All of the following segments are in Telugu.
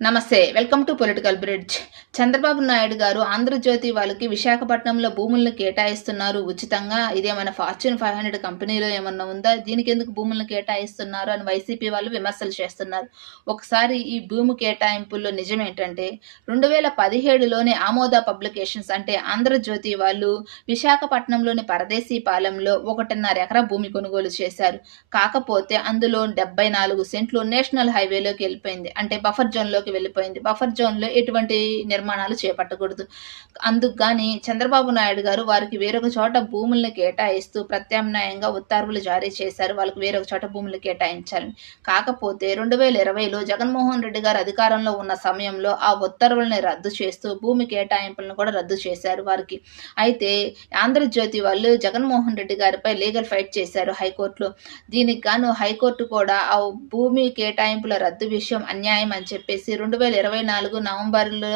నమస్తే. Welcome to political bridge. Chandrababu Naidu గారు ఆంధ్రజ్యోతి వాళ్ళకి విశాఖపట్నంలో భూములను కేటాయిస్తున్నారు ఉచితంగా. ఇదేమైనా ఫార్చ్యూన్ 500 కంపెనీలో ఏమన్నా ఉందా? దీనికెందుకు భూములను కేటాయిస్తున్నారు అని వైసీపీ వాళ్ళు విమర్శలు చేస్తున్నారు. ఒకసారి ఈ భూమి కేటాయింపుల్లో నిజమేంటంటే 2017లోనే ఆమోద పబ్లికేషన్స్ అంటే ఆంధ్రజ్యోతి వాళ్ళు విశాఖపట్నంలోని పరదేశీపాలెంలో 1.5 ఎకరా భూమి కొనుగోలు చేశారు. కాకపోతే అందులో 74 సెంట్లు నేషనల్ హైవేలోకి వెళ్ళిపోయింది. అంటే బఫర్ జోన్‌లోకి వెళ్ళిపోయింది. బఫర్ జోన్‌లో ఎటువంటి నిర్మాణాలు చేపట్టకూడదు. అందుకు గాని చంద్రబాబు నాయుడు గారు వారికి వేరొక చోట భూముల్ని కేటాయిస్తూ ప్రత్యామ్నాయంగా ఉత్తర్వులు జారీ చేశారు. వాళ్ళకి వేరొక చోట భూములు కేటాయించాలని. కాకపోతే 2020లో జగన్మోహన్ రెడ్డి గారు అధికారంలో ఉన్న సమయంలో ఆ ఉత్తర్వుల్ని రద్దు చేస్తూ భూమి కేటాయింపులను కూడా రద్దు చేశారు వారికి. అయితే ఆంధ్రజ్యోతి వాళ్ళు జగన్మోహన్ రెడ్డి గారిపై లీగల్ ఫైట్ చేశారు హైకోర్టులో. దీనికి గాను హైకోర్టు కూడా ఆ భూమి కేటాయింపుల రద్దు విషయం అన్యాయం అని చెప్పేసి 2024 నవంబర్‌లో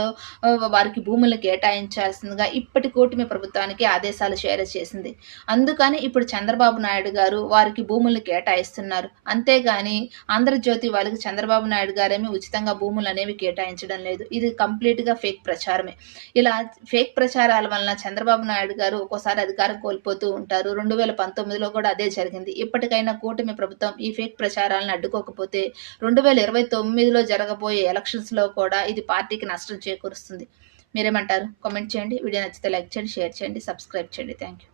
వారికి భూములు కేటాయించాల్సిందిగా ఇప్పటి కూటమి ప్రభుత్వానికి ఆదేశాలు జారీ చేసింది. అందుకని ఇప్పుడు చంద్రబాబు నాయుడు గారు వారికి భూములు కేటాయిస్తున్నారు. అంతేగాని ఆంధ్రజ్యోతి వాళ్ళకి చంద్రబాబు నాయుడు గారేమి ఉచితంగా భూములనేవి కేటాయించడం లేదు. ఇది కంప్లీట్‌గా ఫేక్ ప్రచారమే. ఇలా ఫేక్ ప్రచారాల వలన చంద్రబాబు నాయుడు గారు ఒక్కోసారి అధికారం కోల్పోతూ ఉంటారు. 2019లో కూడా అదే జరిగింది. ఇప్పటికైనా కూటమి ప్రభుత్వం ఈ ఫేక్ ప్రచారాలను అడ్డుకోకపోతే 2029లో జరగబోయే ఎలక్షన్స్‌లో కూడా ఇది పార్టీకి నష్టం చేకూరుస్తుంది. మీరేమంటారు? కామెంట్ చేయండి. వీడియో నచ్చితే లైక్ చేయండి, షేర్ చేయండి, సబ్స్క్రైబ్ చేయండి. Thank you.